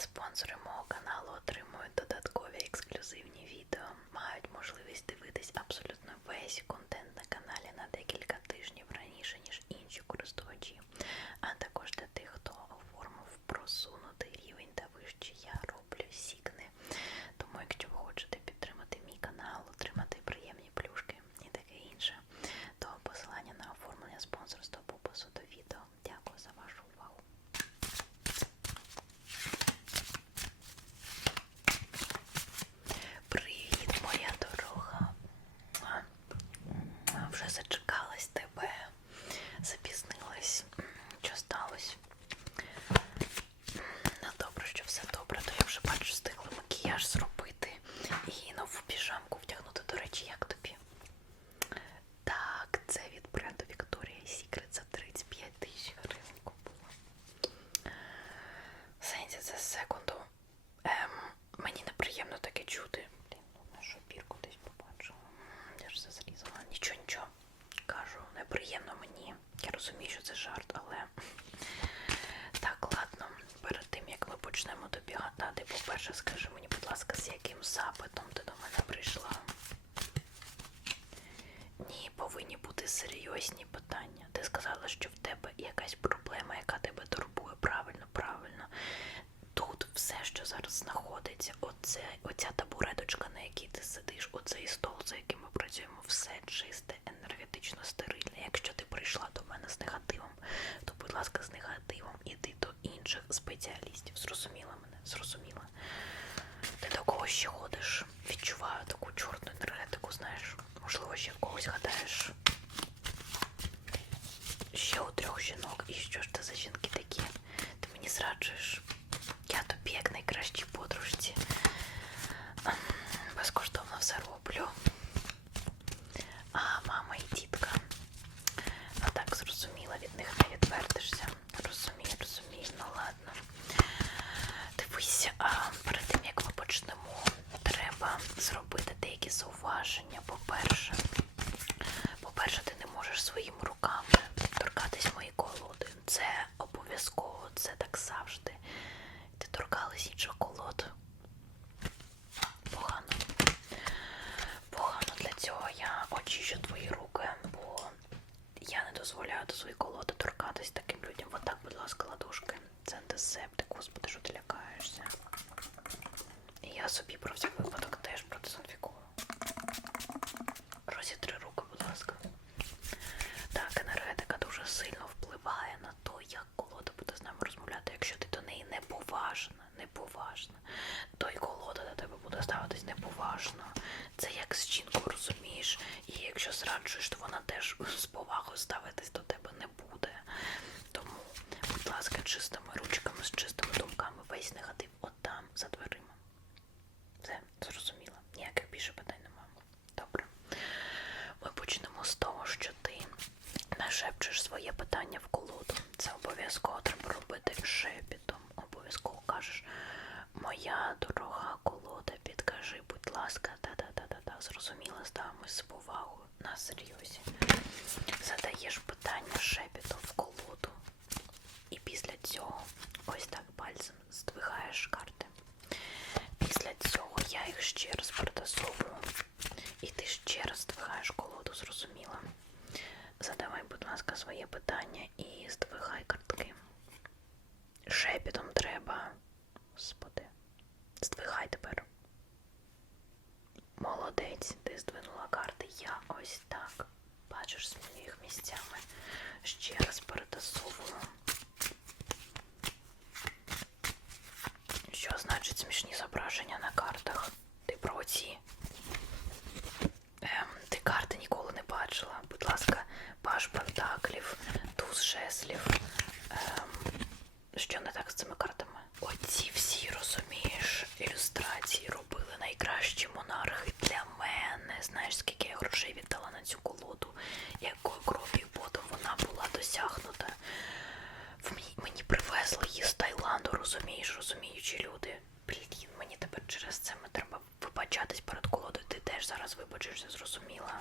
Спонсори мого каналу отримують додаткові ексклюзивні відео, мають можливість дивитись абсолютно весь контент на каналі на декілька тижнів раніше, ніж інші користувачі, а також для тих, хто оформив просунутий рівень та вище я роблю всі шепітом треба. Господи, здвигай тепер. Молодець, ти здвинула карти. Я ось так. Бачиш, змінюю їх місцями. Ще раз перетасовую. Що значить смішні зображення на картах? Ти про ці? Ем, ти карти ніколи не бачила. Будь ласка, паш пентаклів, туз жеслів. Ем, що не так з цими картами. Оці всі розумієш ілюстрації робили найкращі монархи для мене. Знаєш, скільки я грошей віддала на цю колоду, якою кров'ю потом вона була досягнута. В мені, мені привезли її з Таїланду, розумієш, розуміючі люди. Блін, мені тепер через це ми треба вибачатись перед колодою. Ти теж зараз вибачишся, зрозуміла.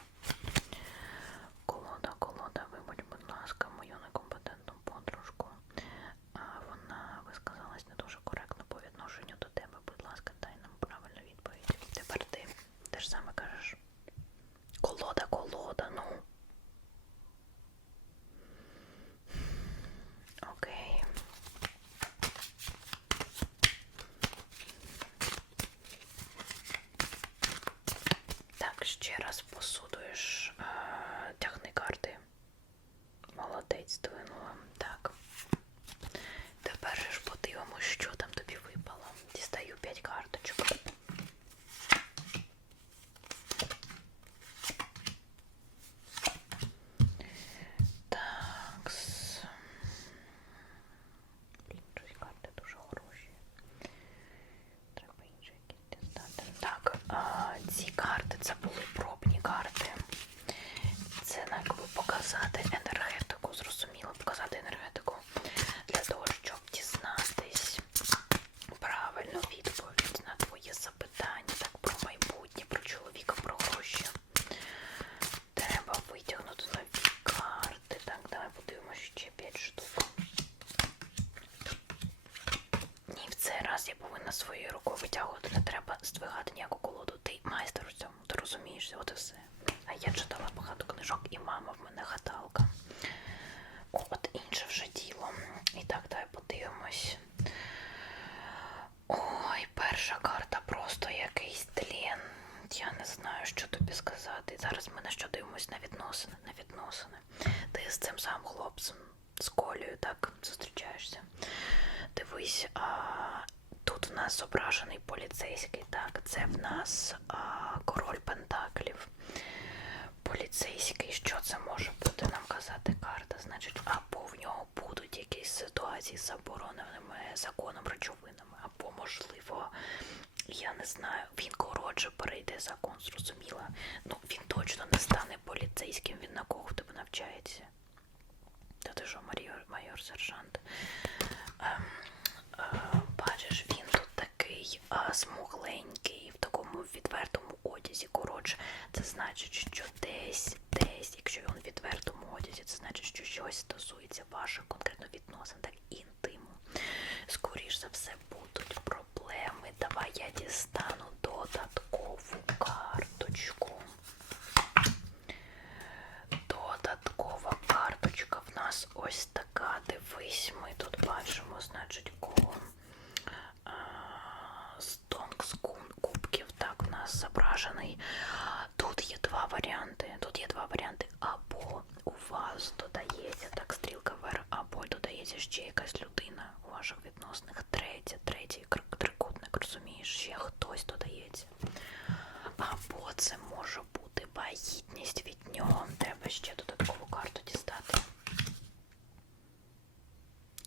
Своєю рукою витягувати, не треба здвигати ніяку колоду. Ти майстер у цьому, ти розумієшся, от і все. А я читала багато книжок, і мама в мене гадалка. От інше вже діло. І так, давай подивимось. Ой, перша карта просто якийсь тлен. Я не знаю, що тобі сказати. Зараз ми на що дивимось на відносини, на відносини. Ти з цим самим хлопцем, з Колею, так, зустрічаєшся. Дивись, а, тут в нас зображений поліцейський, так, це в нас а, король Пентаклів. Поліцейський, що це може бути нам казати карта? Значить, або в нього будуть якісь ситуації з забороненими законом речовинами, або, можливо, я не знаю, він коротше перейде закон, зрозуміла. Ну, він точно не стане поліцейським, він на кого в тебе навчається. Та ти що, майор, майор сержант? Ем, е, бачиш, він тут такий а, смугленький, в такому відвертому одязі. Коротше, це значить, що десь, десь, якщо він у відвертому одязі, це значить, що щось стосується ваших конкретно відносин, так інтиму. Скоріш за все будуть проблеми. Давай я дістану додаткову карточку. Додаткова карточка в нас ось така. Дивись, ми тут бачимо, значить, коло а, Стонкс кубків. Так, у нас зображений. Тут є два варіанти. Тут є два варіанти. Або у вас додається так, стрілка вверх, або додається ще якась людина у ваших відносинах. Третя, третій трикутник, розумієш, ще хтось додається. Або це може бути вагітність від нього. Треба ще додаткову карту дістати.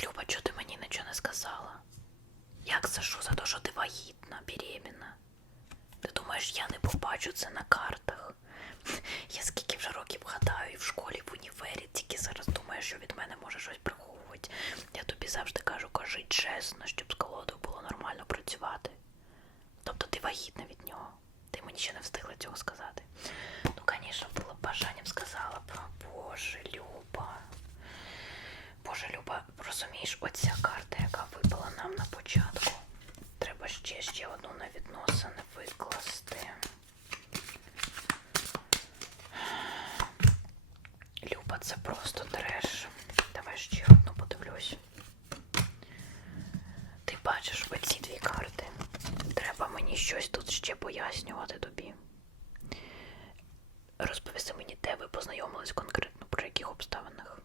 Люба, чого ти мені нічого не сказала? Як це що? За те, що ти вагітна, беременна? Думаєш, я не побачу це на картах? Я скільки вже років гадаю і в школі, в універі, тільки зараз думаю, що від мене може щось приховувати. Я тобі завжди кажу, кажи чесно, щоб з колодою було нормально працювати. Тобто ти вагітна від нього. Ти мені ще не встигла цього сказати. Ну, звісно, було б бажанням сказала б. Боже, Люба. Боже, Люба, розумієш, оця карта, яка випала на початку. Треба ще ще одну на відносини викласти. Люба, це просто треш. Давай ще одну подивлюсь. Ти бачиш оці дві карти. Треба мені щось тут ще пояснювати тобі. Розповісти мені, де ви познайомились конкретно, при яких обставинах.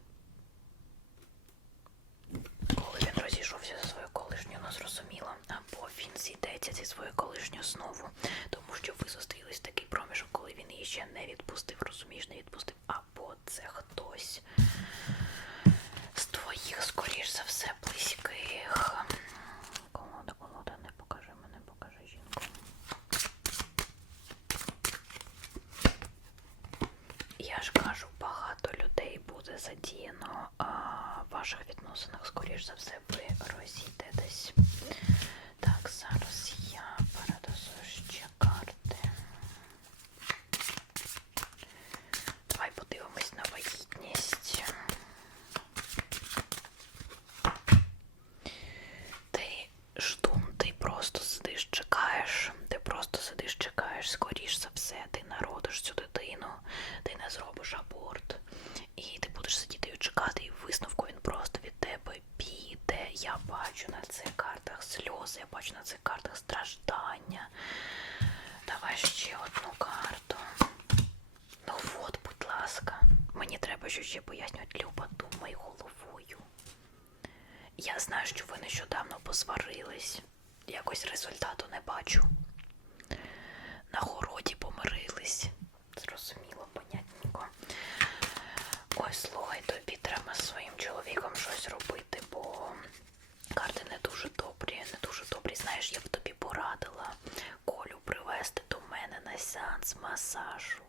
Коли він розійшовся зі своєю колишньою, ну зрозуміло, або він зійдеться зі своєю колишньою знову, тому що ви зустрілись в такий проміжок, коли він її ще не відпустив, розумієш, не відпустив, або це хтось з твоїх, скоріш за все, близьких. Колода, колода, не покажи мене, покажи жінку. Я ж кажу, багато людей буде задіяно а, в ваших відносинах. Скоріш за все, ви розійдетесь. Так, зараз я передасу ще карти. Давай подивимось на вагітність. Ти ждун, ти просто сидиш, чекаєш. Ти просто сидиш, чекаєш, скоріш за все, ти народиш цю дитину, ти не зробиш аборт. І ти будеш сидіти і чекати, і в висновку він просто від тебе піде. Я бачу на цих картах сльози, я бачу на цих картах страждання. Давай ще одну карту. Ну от, будь ласка, мені треба що ще пояснювати, Люба, думай головою. Я знаю, що ви нещодавно посварились. Якось результату не бачу. На городі помирились. Зрозуміло, понятненько. Ой, слухай, тобі треба з своїм чоловіком щось робити, бо карти не дуже добрі, не дуже добрі. Знаєш, я б тобі порадила Колю привезти до мене на сеанс масажу.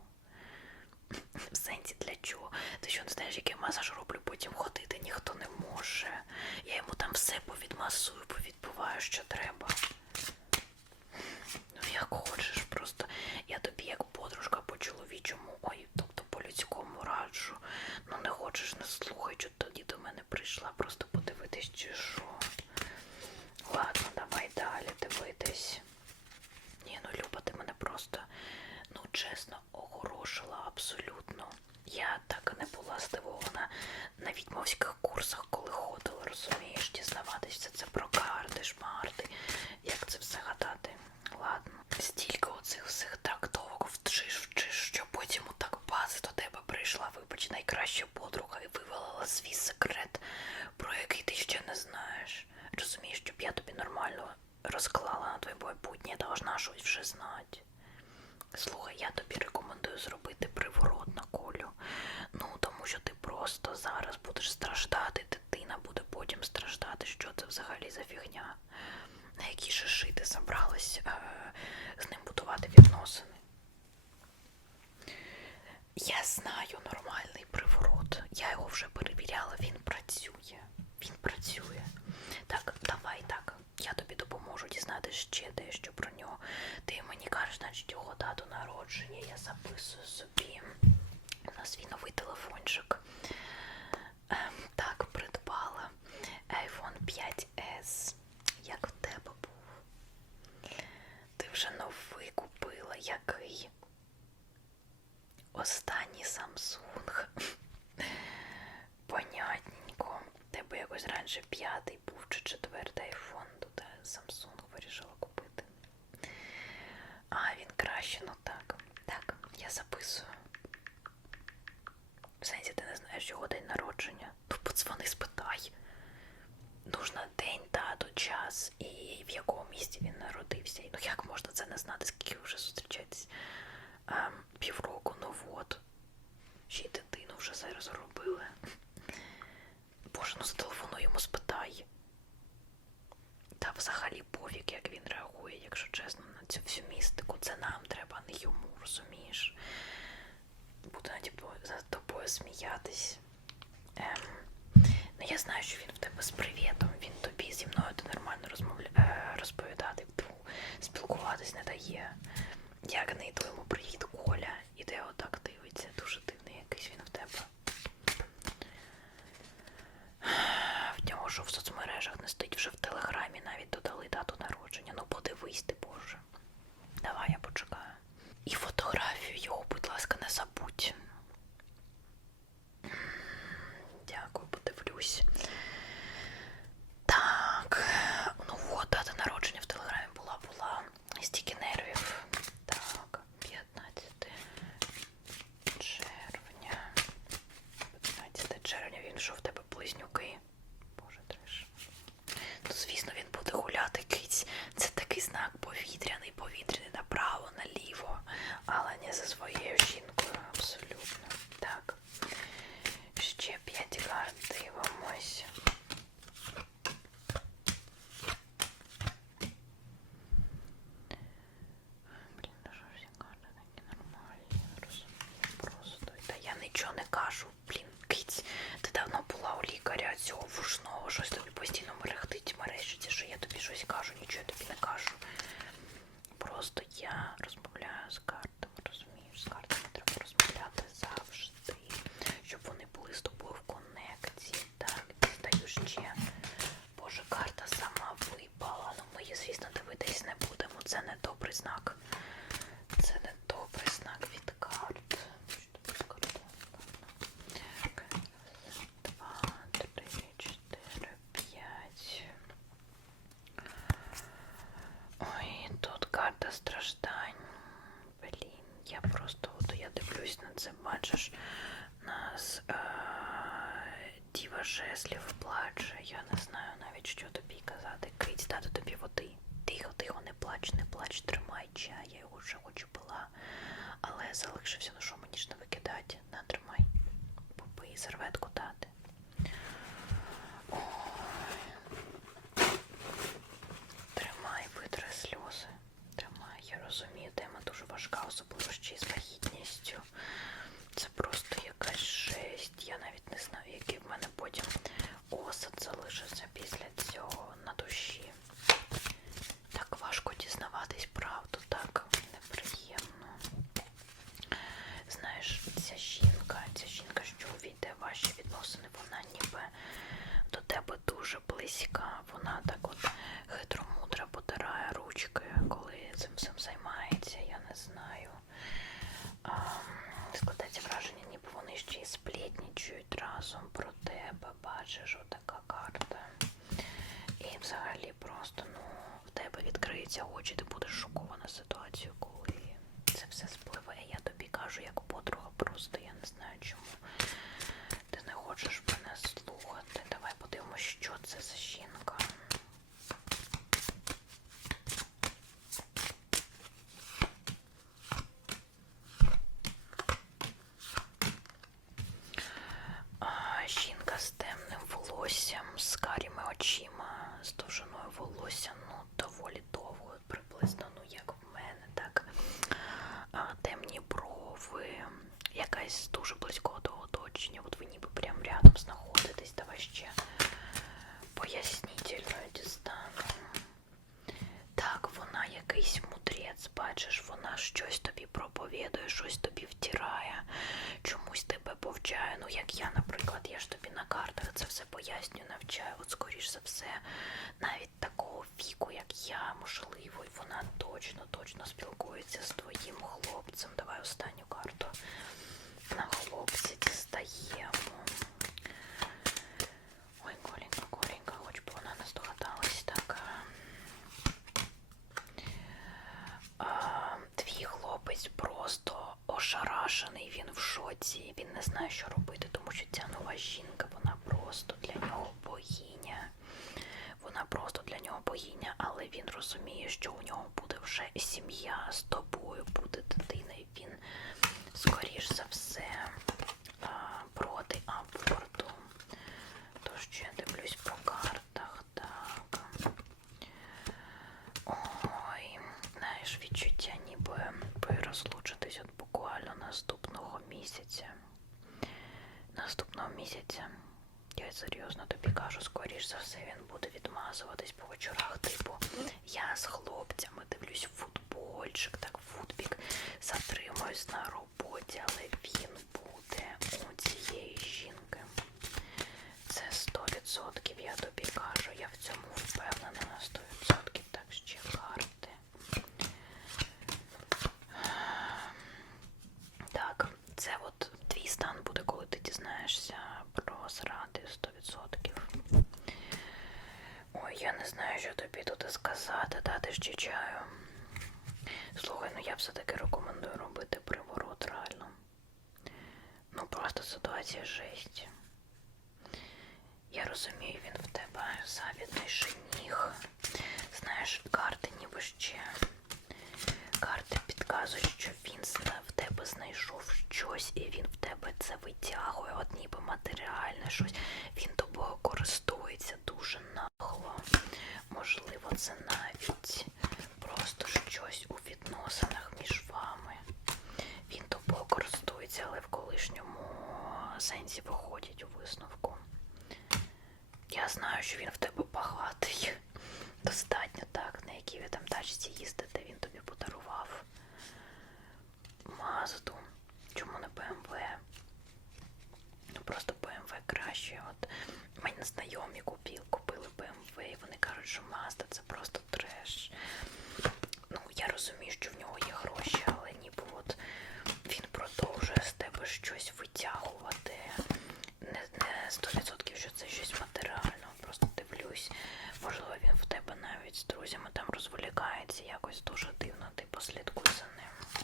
В сенсі для чого? Ти що не знаєш, який масаж роблю, потім ходити ніхто не може. Я йому там все повідмасую, повідбиваю, що треба. Ну, як хочеш, просто я тобі як подружка по чоловічому, ой, тобто по людському раджу. Ну не хочеш, не слухай, що тоді до мене прийшла, просто подивитись, чи що. Ладно, давай далі. бачиш, просто, ну чесно, огорошила абсолютно. Я так і не була здивована на відьмовських курсах, коли ходила, розумієш, дізнаватися це про карти, шмарти, як це все гадати. Ладно, стільки оцих всіх трактовок вчиш, вчиш, що потім так бази до тебе прийшла, вибач, найкраща подруга і вивалила свій секрет, про який ти ще не знаєш. Розумієш, щоб я тобі нормально розклала на твоє майбутнє, должна щось вже знати. Слухай, я тобі рекомендую зробити приворот на колю. Ну, тому що ти просто майже п'ятий був чи четвертий айфон, туди Samsung вирішила купити. А, він краще, ну так. Так, я записую. В сенсі, ти не знаєш його день народження. Ну подзвони, спитай. Нужна день, дату, час і в якому місті він народився. Ну як можна це не знати, скільки вже зустрічаєтесь? Ем, півроку, ну от. Ще й дитину вже зараз робили. Боже, ну зателефонуй йому спитай. Та взагалі повік, як він реагує, якщо чесно, на цю всю містику. Це нам треба, не йому, розумієш? Буде над типу, тобою сміятись. Ем, ну я знаю, що він в тебе з привітом, він тобі зі мною ти нормально розмовляє. Все, навіть такого віку, як я, можливо, і вона точно, точно спілкується з твоїм хлопцем. Давай останню карту. На хлопця дістаємо. Ой, Коленька, Коленька, хоч би вона не здогадалась, так. А, твій хлопець просто ошарашений, він в шоці, він не знає, що робити, тому що ця нова жінка, вона просто для нього богиня. Нього але він розуміє, що у нього буде вже сім'я з тобою, буде дитина, і він, скоріш за все, проти аборту. Тож я дивлюсь по картах, так. Ой, знаєш, відчуття ніби ви от буквально наступного місяця. Наступного місяця. Я серйозно тобі кажу, скоріш за все він буде відмазуватись по вечорах. Типу, я з хлопцями дивлюсь футбольчик, так футбік, затримуюсь на роботі, але він буде у цієї жінки. Це 100%, я тобі кажу, я в цьому впевнена на 100%, так ще карти. Так, це от твій стан буде, коли ти дізнаєшся про зради 100%. Ой, я не знаю, що тобі тут сказати, дати ще чаю. Слухай, ну я все-таки рекомендую робити приворот реально. Ну просто ситуація жесть. Я розумію, він в тебе завідний жених. Знаєш, карти ніби ще. Карти підказують, що він в тебе знайшов щось, і він в тебе це витягує, от ніби матеріальне щось. Він тобою користується дуже нахло. Можливо, це навіть просто щось у відносинах між вами. Він тобою користується, але в колишньому сенсі виходять у висновку. Я знаю, що він в тебе багатий. Достатньо так, на якій ви там тачці їздите, він тобі подарував Мазду. Чому не БМВ? Ну просто БМВ краще. От мені знайомі купили, купили БМВ, і вони кажуть, що Мазда це просто треш. Ну, я розумію, що в нього є гроші, але ніби от він продовжує з тебе щось витягувати. Не, не 100% що це щось матеріально. Просто дивлюсь. Можливо, він в тебе навіть з друзями там розволікається якось дуже дивно, ти послідкуй за ним.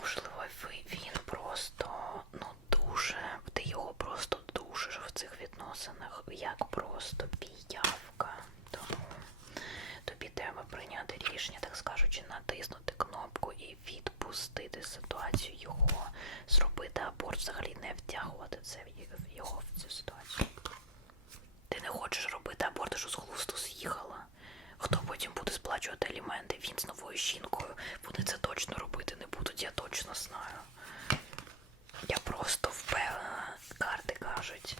Можливо, ви, він просто ну дуже, ти його просто душиш в відносинах, як просто піявка. Тому тобі треба прийняти рішення, так скажучи, натиснути кнопку і відпустити ситуацію його, зробити аборт, взагалі не втягувати це його в цю ситуацію. Ти не хочеш робити аборт, що з глузду з'їхала. Хто потім буде сплачувати аліменти? Він з новою жінкою. Вони це точно робити не будуть, я точно знаю. Я просто впевнена, карти кажуть.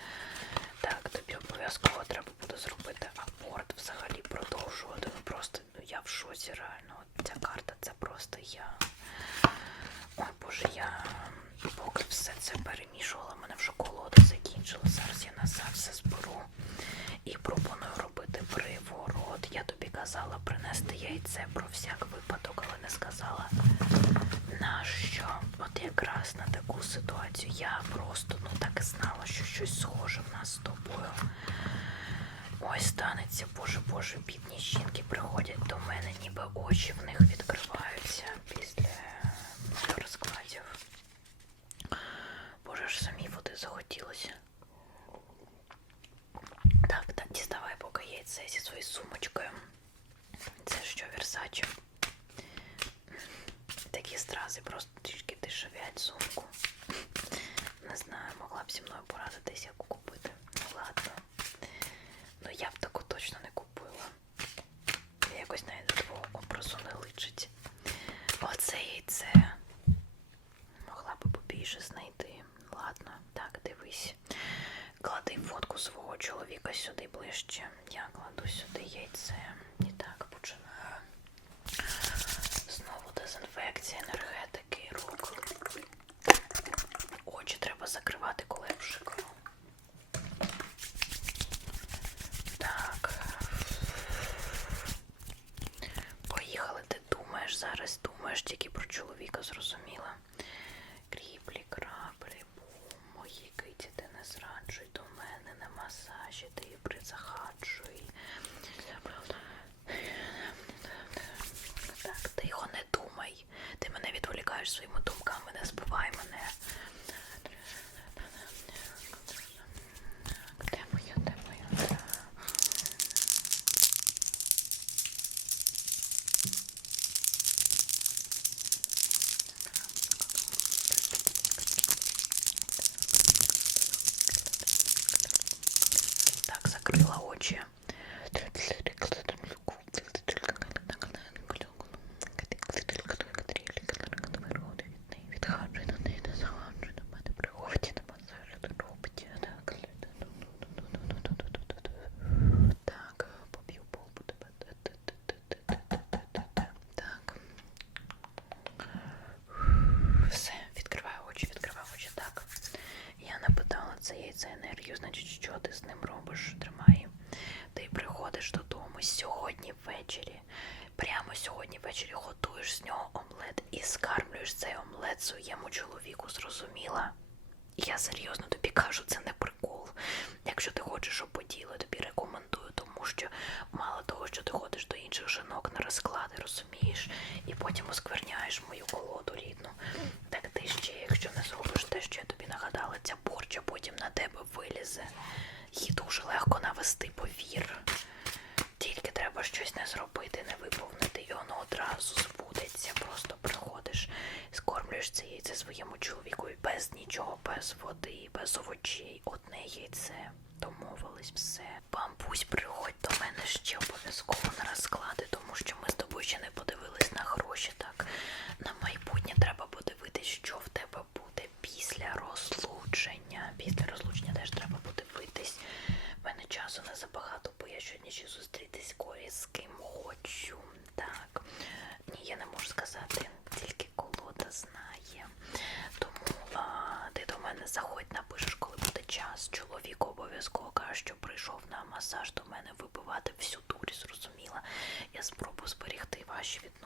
Так, тобі обов'язково треба буде зробити аборт, взагалі продовжувати. Ну просто ну, я в шоці реально. От Ця карта це просто я. Ой боже, я поки все це перемішувала, в мене вже колода закінчила. Зараз я назад все зберу і пропоную робити приворот. Я тобі казала принести яйце про всяк випадок, але не сказала. На що? От якраз на таку ситуацію я просто ну так і знала, що щось схоже в нас з тобою. Ой, станеться, боже, боже, бідні жінки приходять до мене, ніби очі в них відкриваються після розкладів. Боже ж самі води захотілося. Так, так, діставай поки яйце зі своєю сумочкою. Це що, Версаче? Такі стрази просто трішки дешевлять сумку. Знаю, могла б зі мною порадитись, яку купити. Ну ладно. Ну я б таку точно не купила. Я Якось навіть до твого образу не личить. Оце яйце. Могла би побільше знайти. Ладно, так, дивись. Клади фотку свого чоловіка сюди ближче. Я кладу сюди яйце. І так починаю. Тож чи треба закривати, коли. Так. Поїхали, ти думаєш зараз, думаєш тільки про чоловіка, зрозуміла. З нього омлет і скармлюєш цей омлет своєму чоловіку, зрозуміла? Я серйозно тобі кажу, це не прикол. Якщо ти хочеш, щоб поділи, тобі рекомендую, тому що мало того, що ти ходиш до інших жінок на розклади, розумієш, і потім оскверняєш мою колоду рідну. Так ти ще, якщо не зробиш те, що я тобі нагадала, ця порча потім на тебе вилізе. Її дуже легко навести, повір. Тільки треба щось не зробити, не виповнити, і воно одразу збудеться. Просто приходиш, скормлюєш це яйце своєму чоловіку без нічого, без води, без овочей, одне яйце. Домовились все. Бамбусь, приходь до мене ще обов'язково на розклади, тому що ми з тобою ще не подивились на гроші. Так на майбутнє треба подивитись, що в тебе буде після розлучення. Після розлучення теж треба подивитись. В мене часу не забагато, бо я сьогодні ще зустрітись кої з ким хочу. Так. Ні, я не можу сказати, тільки колода знає. Тому а, ти до мене заходь, напишеш, коли буде час. Чоловік обов'язково каже, що прийшов на масаж до мене вибивати всю дурі, зрозуміла. Я спробую зберігти ваші відносини.